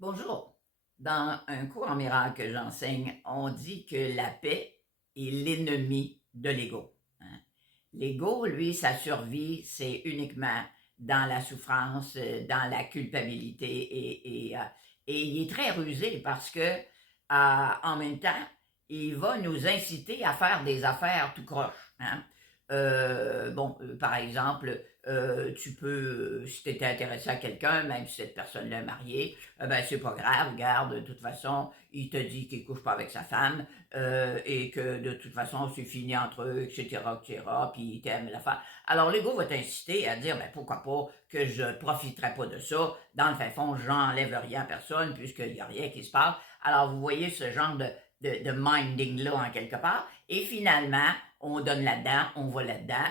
Bonjour. Dans un cours en miracle que j'enseigne, on dit que la paix est l'ennemi de l'ego. Hein. L'ego, lui, sa survie, c'est uniquement dans la souffrance, dans la culpabilité et il est très rusé parce que en même temps, il va nous inciter à faire des affaires tout croche. Hein. Par exemple, tu peux, si tu étais intéressé à quelqu'un, même si cette personne-là est mariée, ben c'est pas grave, regarde, de toute façon, il te dit qu'il couche pas avec sa femme et que de toute façon, c'est fini entre eux, etc., etc., puis il t'aime la femme. Alors, l'ego va t'inciter à dire, ben pourquoi pas que je profiterai pas de ça. Dans le fin fond, j'enlève rien à personne puisqu'il y a rien qui se passe. Alors, vous voyez ce genre de minding-là en quelque part. Et finalement, on donne là-dedans, on va là-dedans,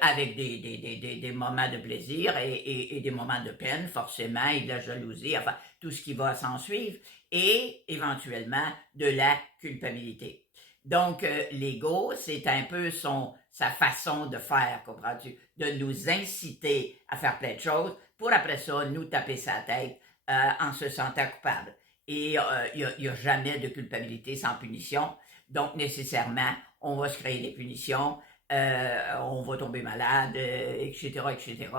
avec des moments de plaisir et des moments de peine, forcément, et de la jalousie, enfin, tout ce qui va s'en suivre, et éventuellement de la culpabilité. Donc, l'ego, c'est un peu sa façon de faire, comprends-tu, de nous inciter à faire plein de choses pour après ça nous taper sa tête en se sentant coupable. Et il n'y a jamais de culpabilité sans punition. Donc, nécessairement, on va se créer des punitions, on va tomber malade, etc., etc.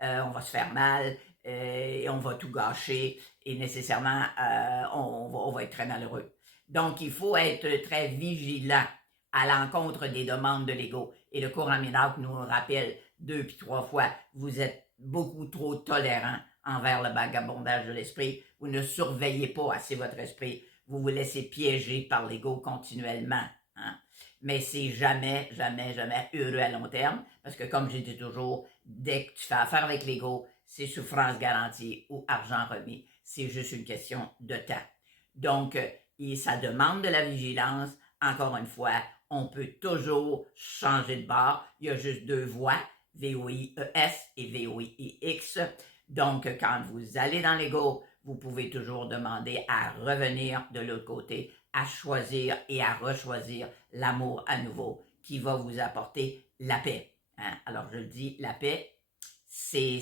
On va se faire mal et on va tout gâcher et nécessairement, on va être très malheureux. Donc, il faut être très vigilant à l'encontre des demandes de l'ego. Et le cours en miracle nous rappelle 2 puis 3 fois, vous êtes beaucoup trop tolérant envers le vagabondage de l'esprit. Vous ne surveillez pas assez votre esprit. Vous vous laissez piéger par l'ego continuellement. Hein? Mais c'est jamais, jamais, jamais heureux à long terme, parce que comme j'ai dit toujours, dès que tu fais affaire avec l'ego, c'est souffrance garantie ou argent remis. C'est juste une question de temps. Donc, ça demande de la vigilance. Encore une fois, on peut toujours changer de bord. Il y a juste deux voies, VOIES et VOIX. Donc, quand vous allez dans l'ego, vous pouvez toujours demander à revenir de l'autre côté, à choisir et à rechoisir l'amour à nouveau qui va vous apporter la paix. Hein? Alors, je le dis, la paix, c'est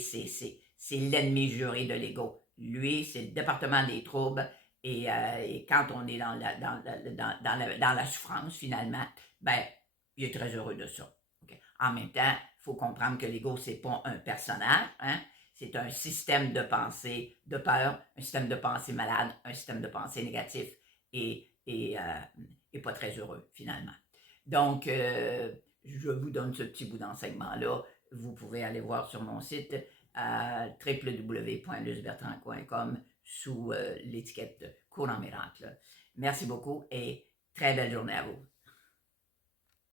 l'ennemi juré de l'ego. Lui, c'est le département des troubles. Et quand on est dans la souffrance, finalement, ben, il est très heureux de ça. Okay? En même temps, il faut comprendre que l'ego, c'est pas un personnage, hein? C'est un système de pensée de peur, un système de pensée malade, un système de pensée négatif et pas très heureux, finalement. Donc, je vous donne ce petit bout d'enseignement-là. Vous pouvez aller voir sur mon site www.lucebertrand.com sous l'étiquette Cours en miracle. Merci beaucoup et très belle journée à vous.